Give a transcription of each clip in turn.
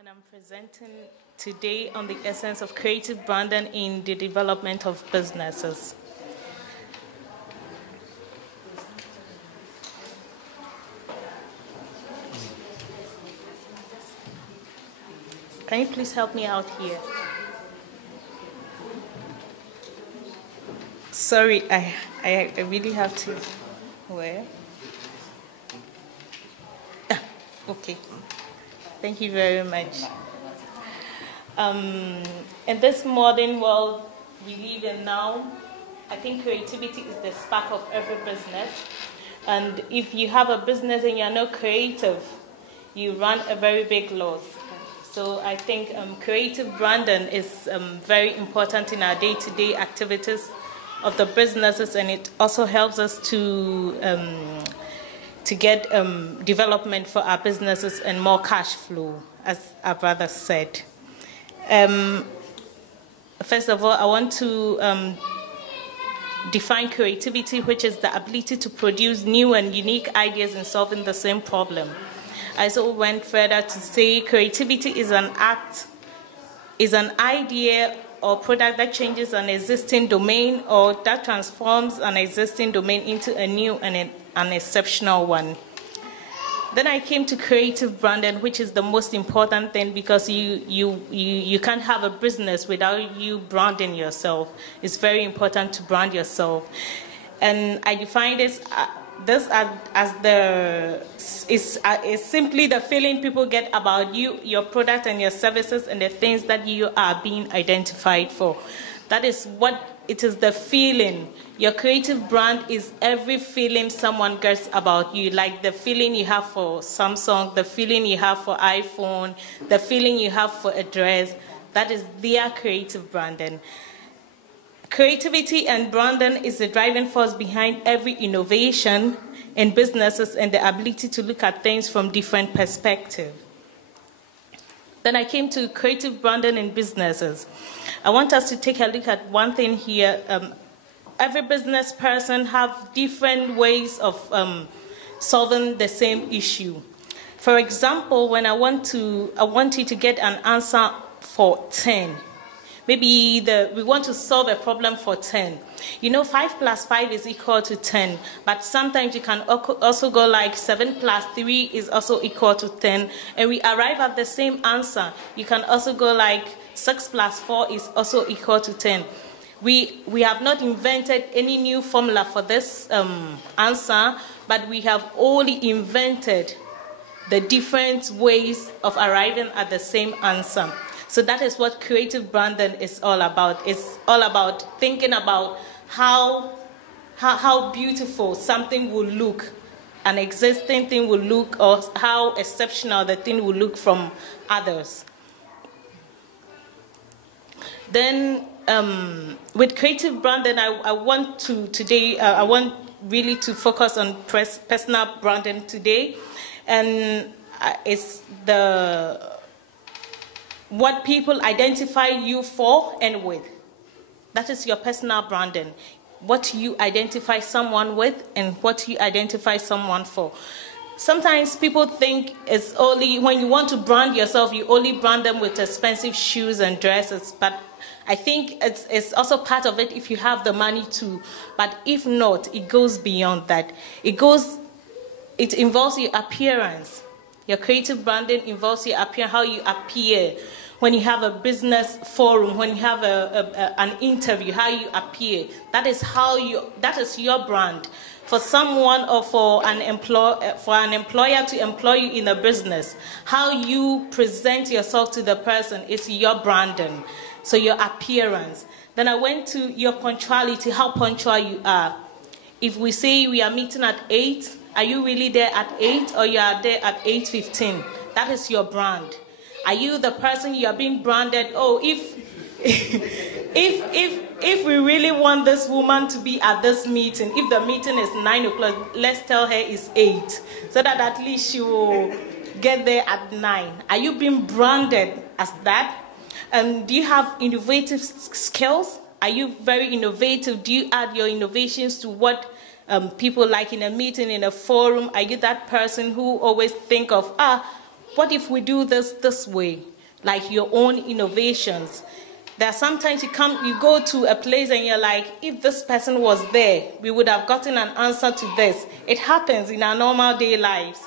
and I'm presenting today on the essence of creative branding in the development of businesses. Can you please help me out here? Sorry, I really have to. Where? Okay. Thank you very much. In this modern world we live in now, I think creativity is the spark of every business. And if you have a business and you're not creative, you run a very big loss. So I think creative branding is very important in our day-to-day activities of the businesses, and it also helps us to get development for our businesses and more cash flow, as our brother said. First of all, I want to define creativity, which is the ability to produce new and unique ideas in solving the same problem. I also went further to say creativity is an act, is an idea or product that changes an existing domain or that transforms an existing domain into a new and an exceptional one. Then I came to creative branding, which is the most important thing, because you can't have a business without you branding yourself. It's very important to brand yourself. And I define this is simply the feeling people get about you, your product and your services, and the things that you are being identified for. That is what it is, the feeling. Your creative brand is every feeling someone gets about you, like the feeling you have for Samsung, the feeling you have for iPhone, the feeling you have for a dress. That is their creative branding. Creativity and branding is the driving force behind every innovation in businesses and the ability to look at things from different perspectives. Then I came to creative branding in businesses. I want us to take a look at one thing here. Every business person have different ways of solving the same issue. For example, when I want you to get an answer for 10. Maybe we want to solve a problem for 10. You know, 5 plus 5 is equal to 10. But sometimes you can also go like 7 plus 3 is also equal to 10. And we arrive at the same answer. You can also go like 6 plus 4 is also equal to 10. We have not invented any new formula for this answer, but we have only invented the different ways of arriving at the same answer. So that is what creative branding is all about. It's all about thinking about how beautiful something will look, an existing thing will look, or how exceptional the thing will look from others. Then with creative branding, I want really to focus on personal branding today, and it's what people identify you for and with. That is your personal branding. What you identify someone with and what you identify someone for. Sometimes people think it's only when you want to brand yourself, you only brand them with expensive shoes and dresses. But I think it's also part of it if you have the money to. But if not, it goes beyond that. It involves your appearance. Your creative branding involves your appearance, how you appear. When you have a business forum, when you have an interview, how you appear. That is your brand. For someone or for an employer to employ you in a business, how you present yourself to the person is your branding. So your appearance. Then I went to your punctuality, how punctual you are. If we say we are meeting at 8, are you really there at 8 or you are there at 8:15? That is your brand. Are you the person you are being branded? Oh, if we really want this woman to be at this meeting, if the meeting is 9 o'clock, let's tell her it's 8, so that at least she will get there at 9. Are you being branded as that? Do you have innovative skills? Are you very innovative? Do you add your innovations to what people like in a meeting, in a forum? Are you that person who always think of, what if we do this way? like your own innovations. That sometimes you go to a place and you're like, if this person was there, we would have gotten an answer to this. It happens in our normal day lives.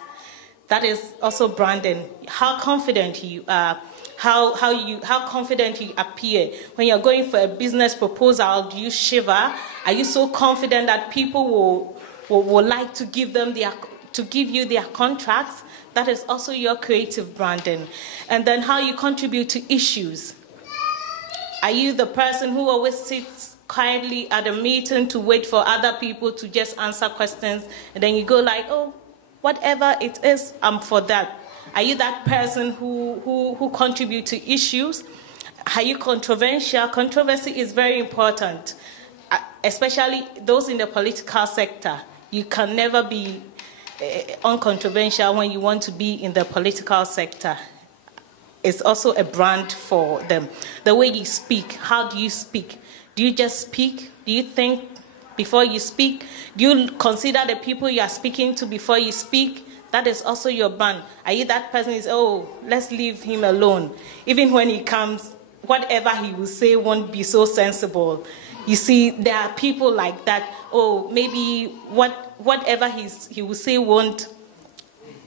That is also branding. How confident you are, how confident you appear. When you're going for a business proposal, do you shiver? Are you so confident that people will like to give you their contracts? That is also your creative branding. And then how you contribute to issues. Are you the person who always sits quietly at a meeting to wait for other people to just answer questions, and then you go like, oh, whatever it is, I'm for that? Are you that person who contribute to issues? Are you controversial? Controversy is very important, especially those in the political sector. You can never be uncontroversial when you want to be in the political sector. It's also a brand for them. The way you speak, how do you speak? Do you just speak? Do you think before you speak? Do you consider the people you are speaking to before you speak? That is also your brand. Are you that person who is, oh, let's leave him alone? Even when he comes, whatever he will say won't be so sensible. You see, there are people like that. Oh, maybe whatever he will say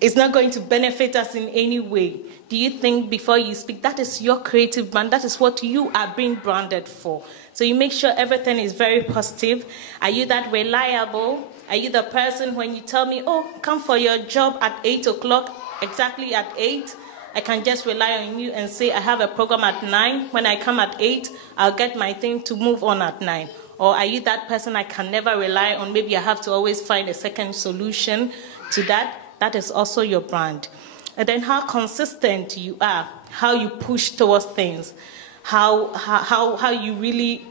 is not going to benefit us in any way. Do you think before you speak? That is your creative brand. That is what you are being branded for. So you make sure everything is very positive. Are you that reliable? Are you the person when you tell me, oh, come for your job at 8 o'clock, exactly at 8, I can just rely on you and say I have a program at 9. When I come at 8, I'll get my thing to move on at 9. Or are you that person I can never rely on? Maybe I have to always find a second solution to that. That is also your brand. And then how consistent you are, how you push towards things, how you really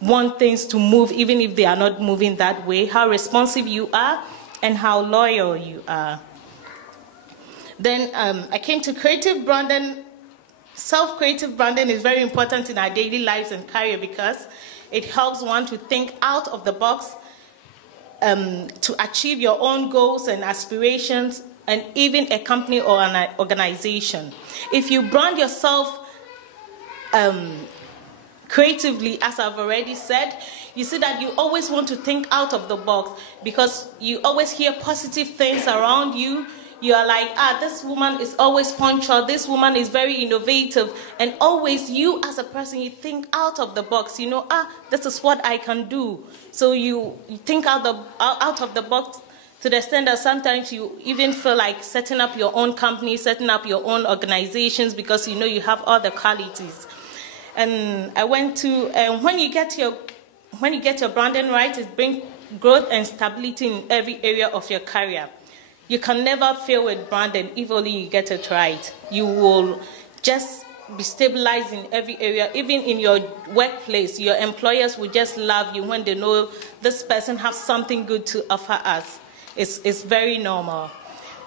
want things to move even if they are not moving that way, how responsive you are, and how loyal you are. Then I came to creative branding. Self-creative branding is very important in our daily lives and career because it helps one to think out of the box, to achieve your own goals and aspirations, and even a company or an organization. If you brand yourself creatively, as I've already said, you see that you always want to think out of the box because you always hear positive things around you. You are like, this woman is always punctual, this woman is very innovative, and always you as a person, you think out of the box, you know, this is what I can do. So you think out of the box to the extent that sometimes you even feel like setting up your own company, setting up your own organizations because you know you have all the qualities. And I went to, when you get your branding right, it brings growth and stability in every area of your career. You can never fail with branding if only you get it right. You will just be stabilized in every area. Even in your workplace, your employers will just love you when they know this person has something good to offer us. It's very normal.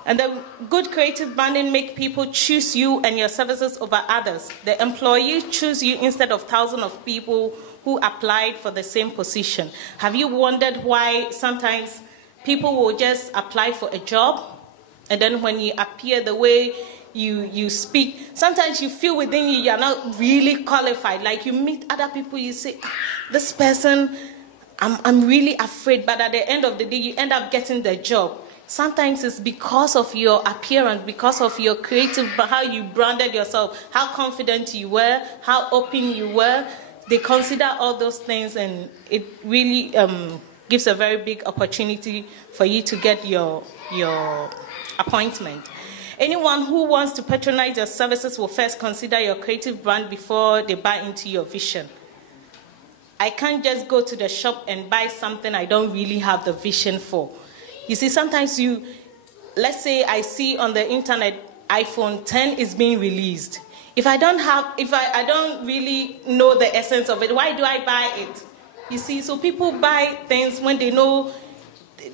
And the good creative branding make people choose you and your services over others. The employee choose you instead of thousands of people who applied for the same position. Have you wondered why sometimes people will just apply for a job, and then when you appear the way you speak, sometimes you feel within you are not really qualified. Like you meet other people, you say, this person, I'm really afraid, but at the end of the day, you end up getting the job. Sometimes it's because of your appearance, because of your creative, how you branded yourself, how confident you were, how open you were. They consider all those things, and it really gives a very big opportunity for you to get your appointment. Anyone who wants to patronize your services will first consider your creative brand before they buy into your vision. I can't just go to the shop and buy something I don't really have the vision for. You see, sometimes let's say I see on the internet iPhone 10 is being released. If I don't really know the essence of it, why do I buy it? You see, so people buy things when they know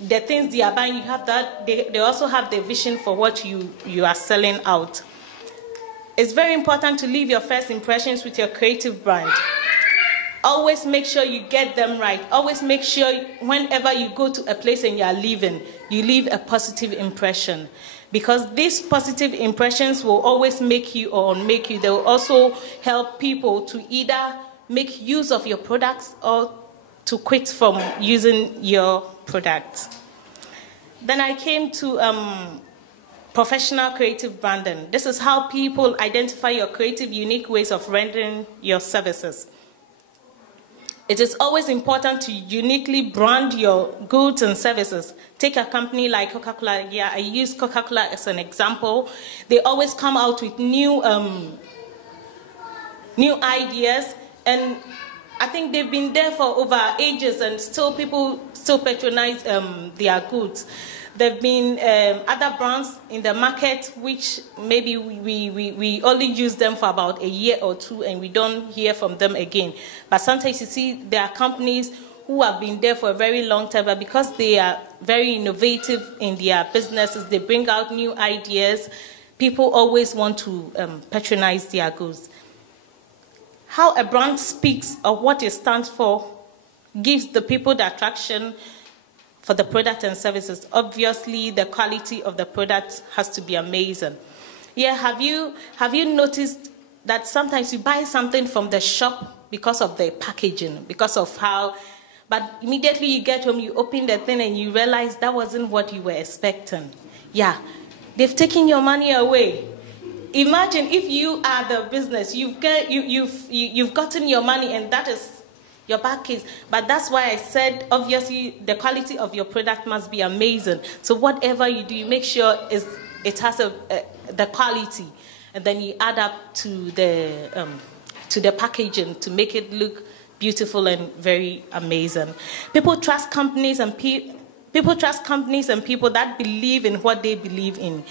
the things they are buying. You have that. They also have the vision for what you are selling out. It's very important to leave your first impressions with your creative brand. Always make sure you get them right. Always make sure whenever you go to a place and you are leaving, you leave a positive impression. Because these positive impressions will always make you or unmake you. They will also help people to either make use of your products or to quit from using your products. Then I came to professional creative branding. This is how people identify your creative, unique ways of rendering your services. It is always important to uniquely brand your goods and services. Take a company like Coca-Cola. Yeah, I use Coca-Cola as an example. They always come out with new ideas, and I think they've been there for over ages, and still people still patronize their goods. There have been other brands in the market which maybe we only use them for about a year or two and we don't hear from them again. But sometimes you see there are companies who have been there for a very long time, but because they are very innovative in their businesses, they bring out new ideas, people always want to patronize their goods. How a brand speaks or what it stands for gives the people the attraction for the product and services. Obviously, the quality of the product has to be amazing. Yeah, have you noticed that sometimes you buy something from the shop because of the packaging, because of how, but immediately you get home, you open the thing and you realize that wasn't what you were expecting. Yeah, they've taken your money away. Imagine if you are the business, you've gotten your money and that is your back case. But that's why I said, obviously, the quality of your product must be amazing. So whatever you do, you make sure it has the quality, and then you add up to the packaging to make it look beautiful and very amazing. People trust companies and people that believe in what they believe in.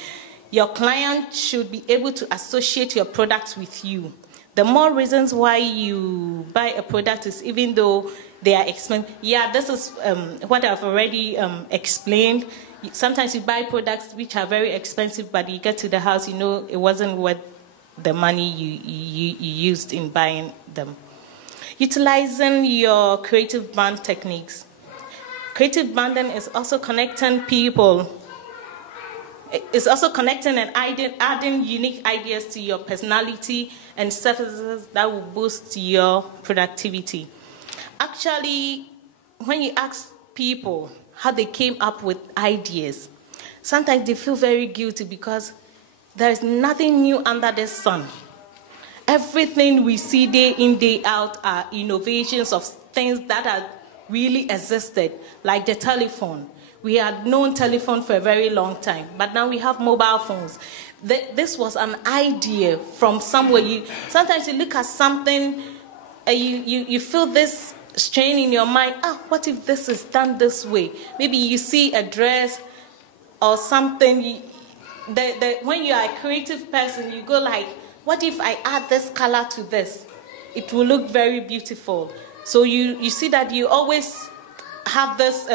Your client should be able to associate your products with you. The more reasons why you buy a product is even though they are expensive. Yeah, this is what I've already explained. Sometimes you buy products which are very expensive, but you get to the house, you know it wasn't worth the money you used in buying them. Utilizing your creative brand techniques. Creative branding is also connecting people. It's also connecting and adding unique ideas to your personality and services that will boost your productivity. Actually, when you ask people how they came up with ideas, sometimes they feel very guilty because there is nothing new under the sun. Everything we see day in, day out are innovations of things that have really existed, like the telephone. We had known telephone for a very long time, but now we have mobile phones. This was an idea from somewhere. Sometimes you look at something, you feel this strain in your mind. What if this is done this way? Maybe you see a dress or something. When you are a creative person, you go like, what if I add this color to this? It will look very beautiful. So you see that you always have this,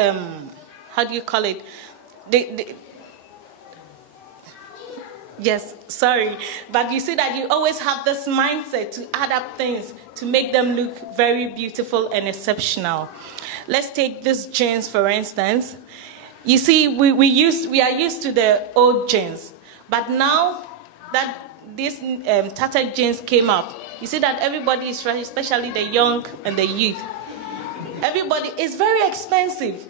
how do you call it? Yes, sorry. But you see that you always have this mindset to add up things to make them look very beautiful and exceptional. Let's take this jeans, for instance. You see, we are used to the old jeans. But now that these tattered jeans came up, you see that everybody is trying, especially the young and the youth. Everybody is very expensive.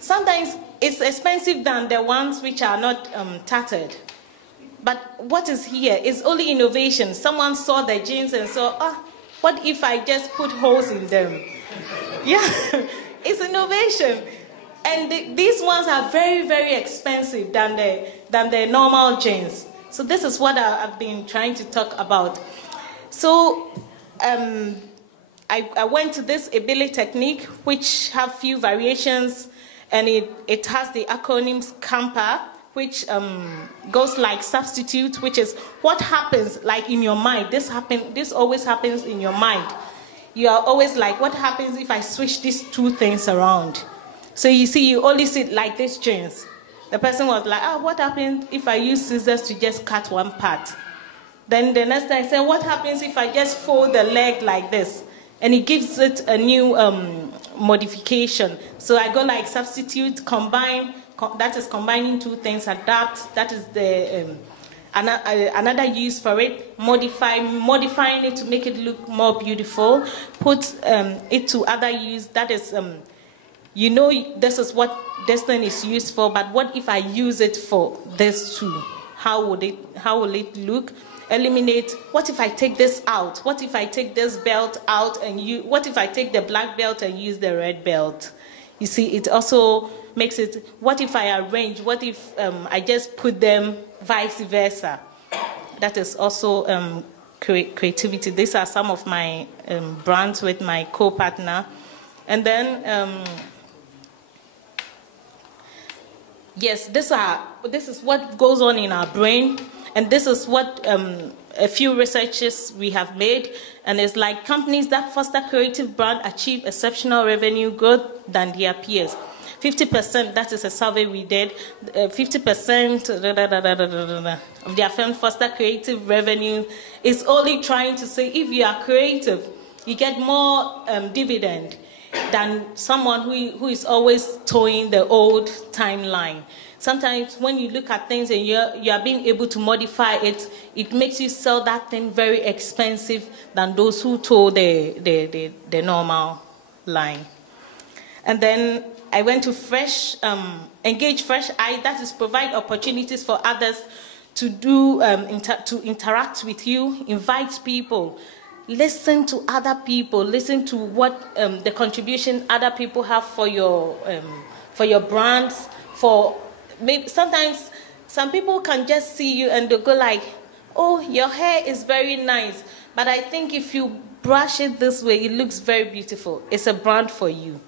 Sometimes it's expensive than the ones which are not tattered. But what is here is only innovation. Someone saw the jeans and saw, what if I just put holes in them? Yeah, it's innovation. And these ones are very, very expensive than the normal jeans. So this is what I've been trying to talk about. So I went to this ability technique, which have few variations, and it has the acronyms CAMPA, which goes like substitute, which is what happens like in your mind. This always happens in your mind. You are always like, what happens if I switch these two things around? So you see, you only see it like this jeans. The person was like, what happens if I use scissors to just cut one part? Then the next time I said, what happens if I just fold the leg like this? and it gives it a new modification. So I go like substitute, combine, that is combining two things, adapt, that is the another use for it, modifying it to make it look more beautiful, put it to other use, that is, you know, this is what this thing is used for, but what if I use it for this too? How will it look? Eliminate, what if I take this out? What if I take this belt out and what if I take the black belt and use the red belt? You see, it also makes it, what if I arrange? What if I just put them vice versa? That is also creativity. These are some of my brands with my co-partner. And then, yes, this is what goes on in our brain. And this is what a few researches we have made. And it's like companies that foster creative brand achieve exceptional revenue growth than their peers. 50%, that is a survey we did, 50% of their firms foster creative revenue. Is only trying to say if you are creative, you get more dividend than someone who is always towing the old timeline. Sometimes when you look at things and you are being able to modify it, it makes you sell that thing very expensive than those who tow the normal line. And then I went to engage fresh eye, that is provide opportunities for others to do, to interact with you, invite people, listen to other people, listen to what the contribution other people have for your brands, maybe sometimes some people can just see you and they go like, oh, your hair is very nice, but I think if you brush it this way, it looks very beautiful. It's a brand for you.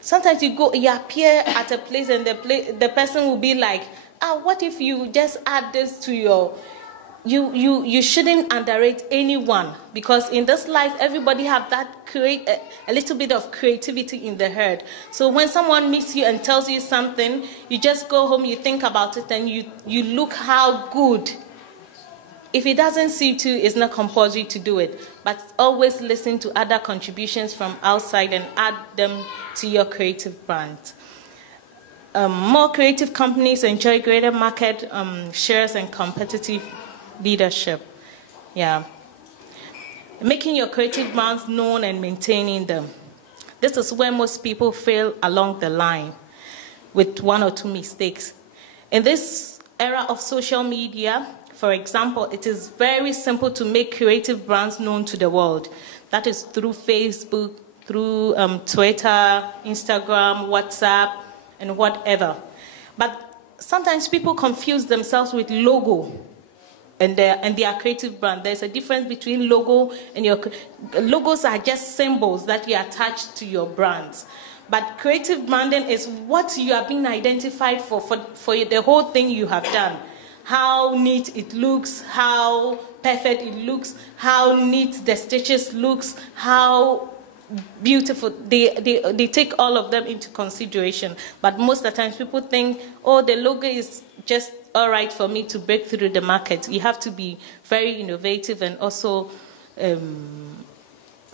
Sometimes you appear at a place and the person will be like, what if you just add this to your... You shouldn't underrate anyone, because in this life, everybody have that a little bit of creativity in the head. So when someone meets you and tells you something, you just go home, you think about it, and you look how good. If it doesn't suit you, it's not compulsory to do it. But always listen to other contributions from outside and add them to your creative brand. More creative companies enjoy greater market shares and competitive leadership. Yeah. Making your creative brands known and maintaining them. This is where most people fail along the line with one or two mistakes. In this era of social media, for example, it is very simple to make creative brands known to the world. That is through Facebook, through Twitter, Instagram, WhatsApp, and whatever. But sometimes people confuse themselves with logo and their creative brand. There's a difference between logo and your... Logos are just symbols that you attach to your brands. But creative branding is what you are being identified for the whole thing you have done. How neat it looks, how perfect it looks, how neat the stitches looks, how beautiful. They take all of them into consideration. But most of the times people think, oh, the logo is just all right for me to break through the market. You have to be very innovative and also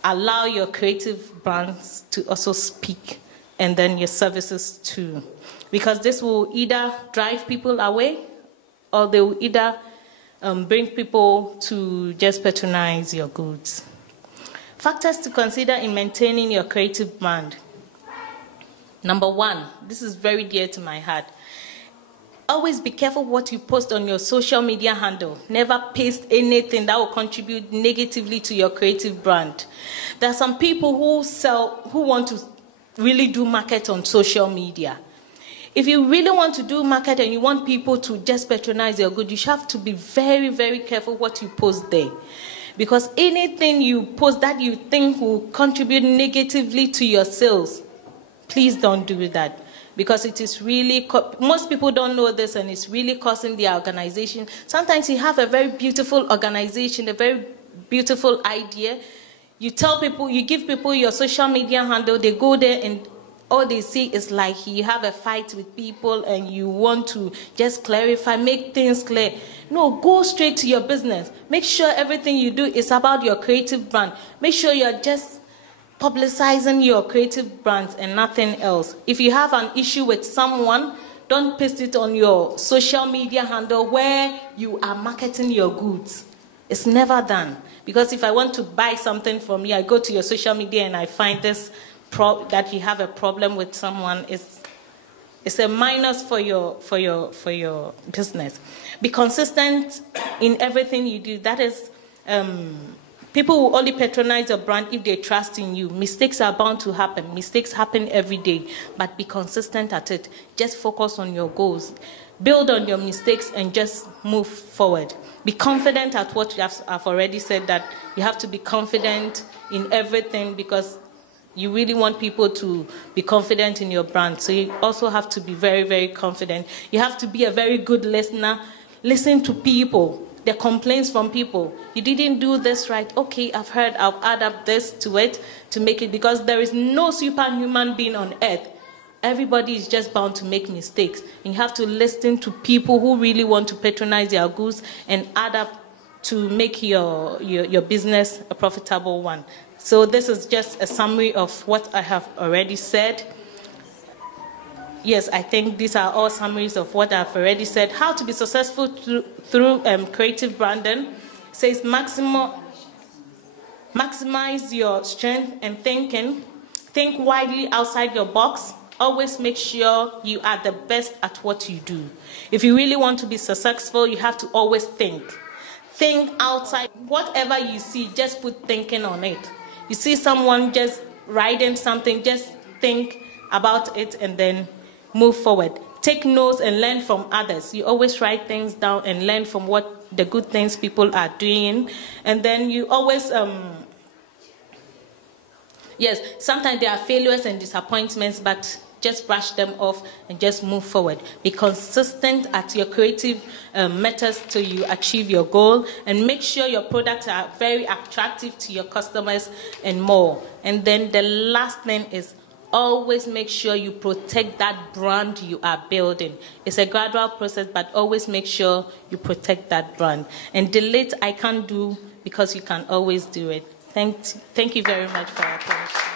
allow your creative brands to also speak, and then your services too. Because this will either drive people away, or they will either bring people to just patronize your goods. Factors to consider in maintaining your creative brand. Number one, this is very dear to my heart. Always be careful what you post on your social media handle. Never paste anything that will contribute negatively to your creative brand. There are some people who want to really do market on social media. If you really want to do market and you want people to just patronize your good, you have to be very, very careful what you post there. Because anything you post that you think will contribute negatively to your sales, please don't do that. Because it is really, most people don't know this, and it's really costing their organization. Sometimes you have a very beautiful organization, a very beautiful idea. You tell people, you give people your social media handle, they go there and all they see is like you have a fight with people and you want to just clarify, make things clear. No, go straight to your business. Make sure everything you do is about your creative brand. Make sure you're just publicizing your creative brands and nothing else. If you have an issue with someone, don't paste it on your social media handle where you are marketing your goods. It's never done. Because if I want to buy something from you, I go to your social media and I find this that you have a problem with someone, it's a minus for your business. Be consistent in everything you do. That is, people will only patronize your brand if they trust in you. Mistakes are bound to happen. Mistakes happen every day, but be consistent at it. Just focus on your goals. Build on your mistakes and just move forward. Be confident at what I've already said, that you have to be confident in everything, because you really want people to be confident in your brand. So you also have to be very, very confident. You have to be a very good listener. Listen to people, the complaints from people. You didn't do this right. Okay, I've heard, I'll add up this to it to make it, because there is no superhuman being on earth. Everybody is just bound to make mistakes. And you have to listen to people who really want to patronize your goods and add up to make your business a profitable one. So this is just a summary of what I have already said. Yes, I think these are all summaries of what I've already said. How to be successful through creative branding. It says maximize your strength and thinking. Think widely outside your box. Always make sure you are the best at what you do. If you really want to be successful, you have to always think. Think outside. Whatever you see, just put thinking on it. You see someone just writing something, just think about it and then move forward. Take notes and learn from others. You always write things down and learn from what the good things people are doing. And then you always, yes, sometimes there are failures and disappointments, but just brush them off and just move forward. Be consistent at your creative methods till you achieve your goal, and make sure your products are very attractive to your customers and more. And then the last thing is always make sure you protect that brand you are building. It's a gradual process, but always make sure you protect that brand. And delete I can't do, because you can always do it. Thank you very much for your attention.